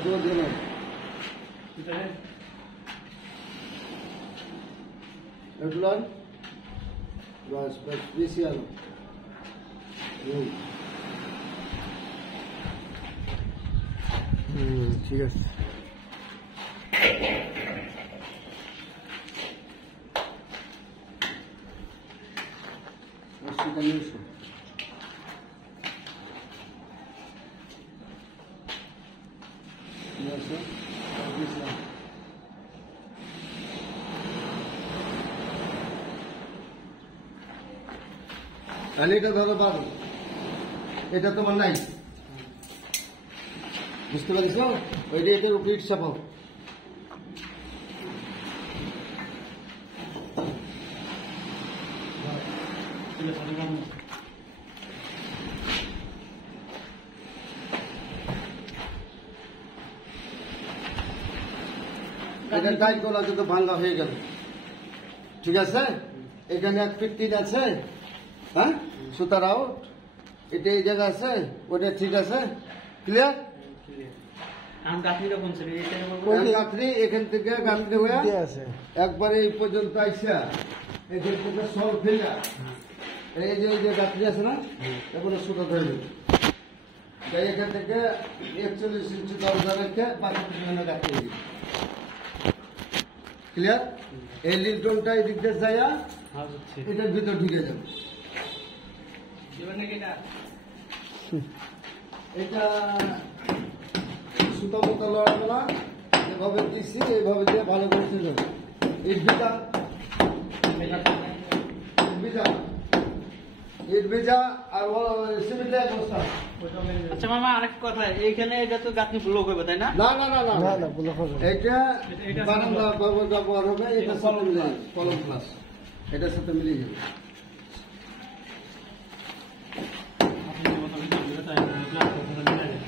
दो दिन बस बस बेसि आलो ठीक है তাহলে এটা ধরো পারো এটা তোমার নাই বুঝতে পারিস না ওইটা এটার উপরে ইট চাপাও এটা টাইট করা কিন্তু ভাঙ্গা হয়ে গেল ঠিক আছে এখানে 1 ফিট 3 আছে হ্যাঁ সুতার আউট এটা এই জায়গা আছে ওটা ঠিক আছে ক্লিয়ার গাঁথনি এখান থেকে গাঁথনি হয়ে একবারে এই পর্যন্ত আইসা এখান থেকে সল ফেলা এই যে গাঁথনি আছে না এগুলো সুতা ধরে দেবে এখান থেকে 41 ইঞ্চি দরজা রেখে বাকি পিছনে গাঁথনি দিবে ক্লিয়ার এই লিন্টনটা এই দিক দিয়ে যায় এটার ভিতর ঢুকে যাবে এটা সুতা মতো লড়াবে না এভাবে দিচ্ছি এইভাবে দিয়ে ভালো করে ছিল ইট ভিজা আর সিমেন্ট এক বস্তা আচ্ছা মামা আরেক কথা এইখানে এটা তো গাঁথনি ব্লক হবে তাই না না না না না না ব্লক হবে এটা বারান্দা ব্যবহার হবে এটা সাথে মিলে কলম প্লাস এটার সাথে মিলিয়ে যাবে